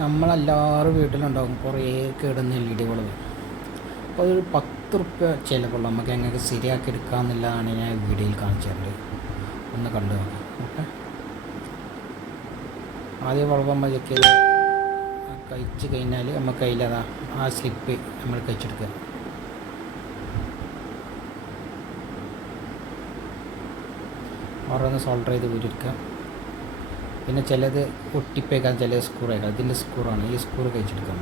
നമ്മളെല്ലാവരും വീട്ടിലുണ്ടാകും കുറേ കേടുന്ന LED bulb. അപ്പോൾ അതൊരു 10 റുപ്യ ചിലവുള്ളൂ. നമുക്ക് എങ്ങനെ ശരിയാക്കി എടുക്കാമെന്നുള്ളതാണ് ഞാൻ വീഡിയോയിൽ കാണിച്ചു തരുന്നത്. ഒന്ന് കണ്ടു നോക്കാം. ഓക്കെ, ആദ്യം ബൾബ് നമ്മൾ ചെക്ക് ചെയ്ത് കഴിച്ച് കഴിഞ്ഞാൽ നമുക്ക് അതിലതാ ആ സ്ലിപ്പ് നമ്മൾ കഴിച്ചെടുക്കുക. ഓരോന്ന് സോൾഡർ ചെയ്ത് ഊരിയെടുക്കുക. പിന്നെ ചിലത് ഒട്ടിപ്പേക്കാൻ, ചിലത് സ്ക്രൂയേക്കാം. ഇതിൻ്റെ സ്ക്രൂവാണ്, ഈ സ്ക്രൂ കഴിച്ചെടുക്കാം.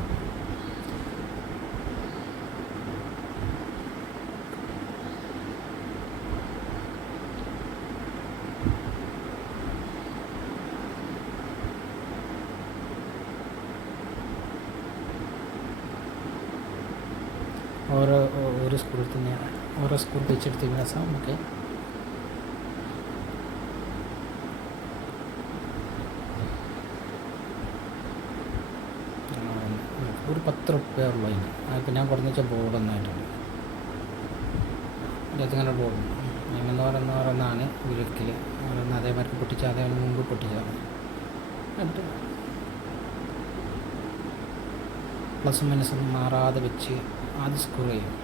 ഓരോ സ്ക്രൂ തന്നെ ഓരോ സ്ക്രൂ വെച്ചെടുത്തതിന് ശേഷം നമുക്ക് ഒരു 10 റുപ്യ ഉള്ളൂ അതിന്. അതിപ്പോൾ ഞാൻ കുറഞ്ഞ വെച്ചാൽ ബോർഡ് ഒന്നായിട്ടുണ്ട്. ഇതിങ്ങനെ ബോർഡ് ഇങ്ങനെ ഓരോന്നാണ് വീട്ടിൽ ഓരോന്ന് അതേമാതിരി പൊട്ടിച്ചാൽ അതേ മുമ്പ് പൊട്ടിച്ചാൽ എന്നിട്ട് പ്ലസ് മൈനസ് മാറാതെ വെച്ച് ആദ്യം സ്ക്രൂ ചെയ്യും.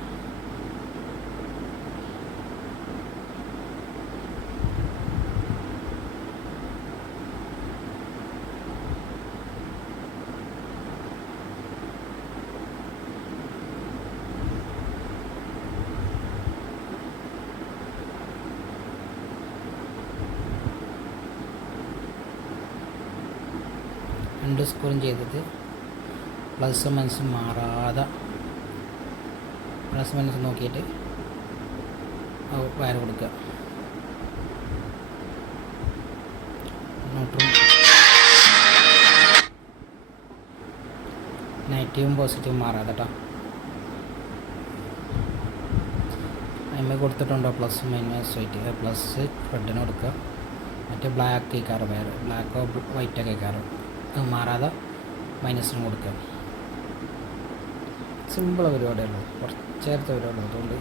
രണ്ട് സ്ക്രൂയും ചെയ്തിട്ട് പ്ലസ് മൈനസ് മാറാതെ പ്ലസ് മൈനസ് നോക്കിയിട്ട് വയർ കൊടുക്കുക. നെഗറ്റീവും പോസിറ്റീവും മാറാതെ കേട്ടോ. അതിന്മേൽ കൊടുത്തിട്ടുണ്ടോ പ്ലസ് മൈനസ് ആയിട്ട്, പ്ലസ് റെഡിന് കൊടുക്കുക. മറ്റേ ബ്ലാക്ക് കയറും വയർ, ബ്ലാക്കോ വൈറ്റൊക്കെ കയറും. അത് മാറാതെ മൈനസിന് കൊടുക്കുക. സിമ്പിൾ പരിപാടിയുള്ളൂ, കുറച്ച് നേരത്തെ പരിപാടി. അതുകൊണ്ട്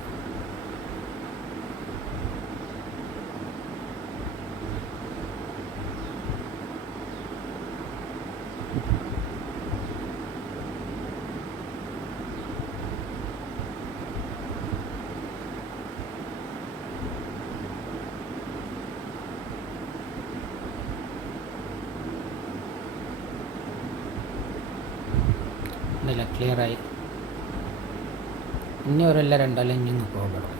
ക്ലിയറായി. ഇനി ഒരല്ല രണ്ടല്ല ഇനി പോകണം.